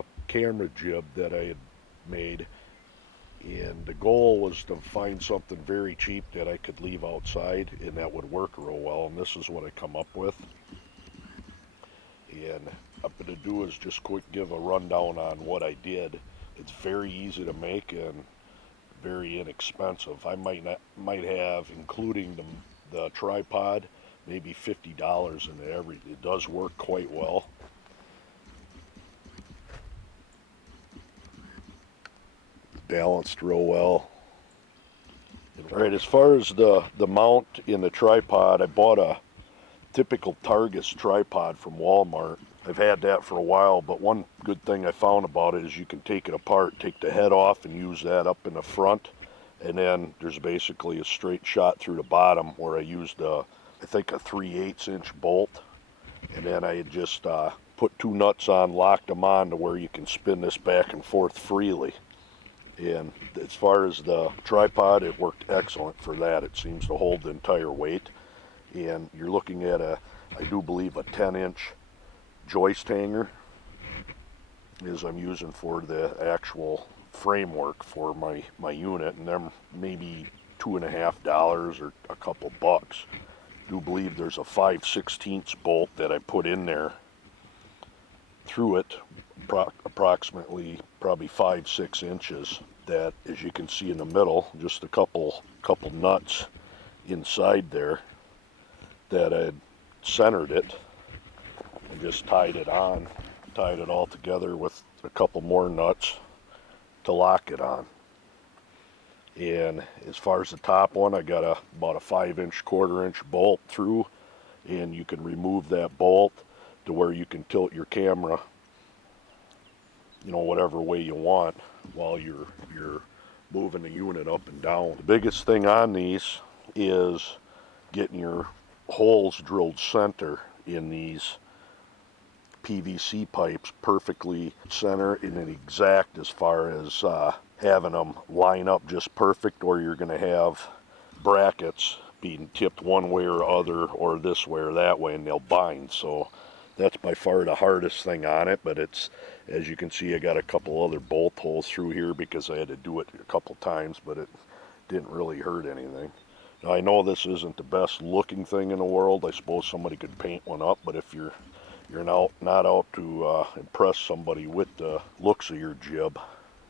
a camera jib that I had made, and the goal was to find something very cheap that I could leave outside and that would work real well, and this is what I come up with. And I'm going to do is just quick give a rundown on what I did. It's very easy to make and very inexpensive. I might have, including the tripod, maybe $50 in it. It does work quite well. Balanced real well. All right, as far as the mount in the tripod, I bought a typical Targus tripod from Walmart. I've had that for a while, but one good thing I found about it is you can take it apart, take the head off and use that up in the front, and then there's basically a straight shot through the bottom where I used I think a 3/8 inch bolt, and then I just put two nuts on, locked them on to where you can spin this back and forth freely. And as far as the tripod, it worked excellent for that. It seems to hold the entire weight. And you're looking at I do believe a 10-inch joist hanger is I'm using for the actual framework for my unit, and they're maybe $2.50 or a couple bucks. I do believe there's a 5/16 bolt that I put in there through it, approximately probably 5-6 inches, that, as you can see in the middle, just a couple nuts inside there that I had centered it and just tied it all together with a couple more nuts to lock it on. And as far as the top one, I got about a 5-inch, 1/4-inch bolt through, and you can remove that bolt to where you can tilt your camera, whatever way you want while you're moving the unit up and down. The biggest thing on these is getting your holes drilled center in these PVC pipes perfectly center and exact, as far as having them line up just perfect, or you're going to have brackets being tipped one way or other, or this way or that way, and they'll bind. So that's by far the hardest thing on it, but it's, as you can see, I got a couple other bolt holes through here because I had to do it a couple times, but it didn't really hurt anything. Now, I know this isn't the best looking thing in the world. I suppose somebody could paint one up, but if you're not out to impress somebody with the looks of your jib,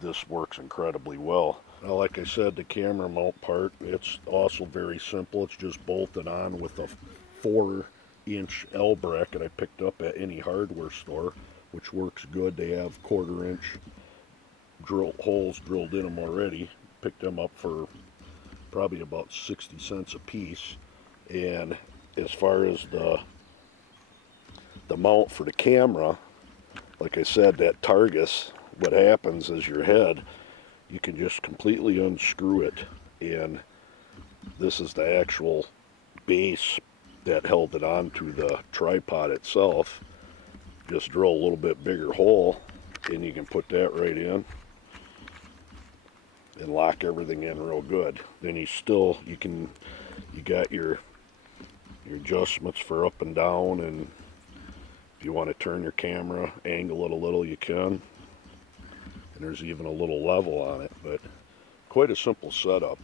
this works incredibly well. Now, like I said, the camera mount part, it's also very simple. It's just bolted on with a 4-inch L bracket I picked up at any hardware store, which works good. They have 1/4-inch holes drilled in them already. Picked them up for probably about 60 cents a piece. And as far as the mount for the camera, like I said, that Targus, what happens is your head, you can just completely unscrew it, and this is the actual base that held it onto the tripod itself. Just drill a little bit bigger hole and you can put that right in and lock everything in real good. Then you got your adjustments for up and down, and if you want to turn your camera, angle it a little, you can. And there's even a little level on it, but quite a simple setup.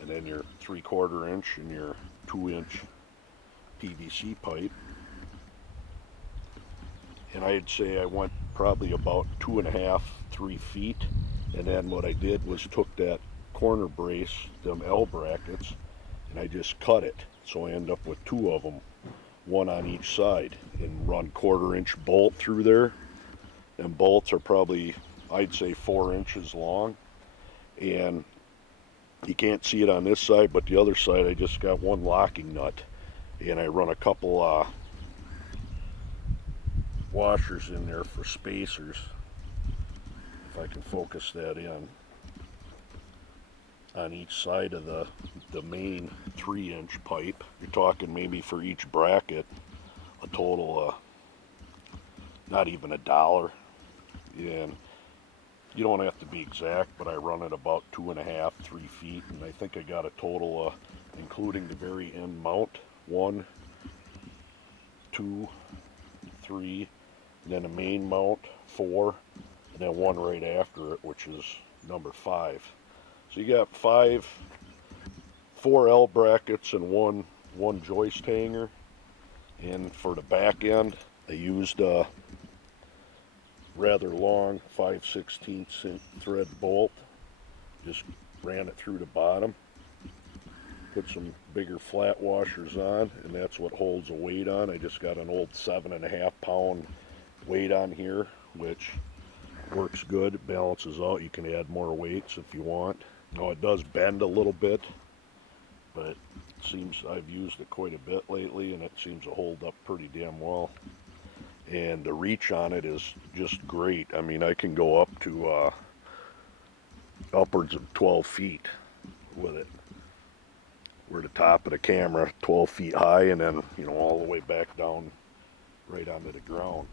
And then your 3/4 inch and your 2-inch PVC pipe. And I'd say I went probably about 2.5, 3 feet. And then what I did was took that corner brace, them L brackets, and I just cut it. So I end up with 2 of them, one on each side, and run 1/4-inch bolt through there. And bolts are probably, I'd say, 4 inches long. And you can't see it on this side, but the other side I just got one locking nut. And I run a couple washers in there for spacers. If I can focus that in. On each side of the main 3-inch pipe. You're talking maybe for each bracket a total not even $1. And you don't have to be exact, but I run it about 2.5, 3 feet, and I think I got a total, including the very end mount, 1, 2, 3, and then a main mount 4, and then one right after it, which is number 5. So you got 4 L brackets and one joist hanger. And for the back end, I used a rather long 5/16 thread bolt. Just ran it through the bottom. Put some bigger flat washers on, and that's what holds a weight on. I just got an old 7.5 pound weight on here, which works good. It balances out. You can add more weights if you want. Now it does bend a little bit, but it seems I've used it quite a bit lately, and it seems to hold up pretty damn well. And the reach on it is just great. I mean, I can go up to upwards of 12 feet with it. We're the top of the camera, 12 feet high, and then, you know, all the way back down right onto the ground.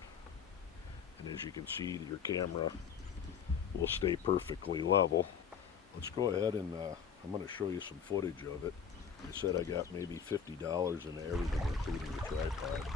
And as you can see, your camera will stay perfectly level. Let's go ahead and I'm going to show you some footage of it. I said I got maybe $50 in everything, including the tripod.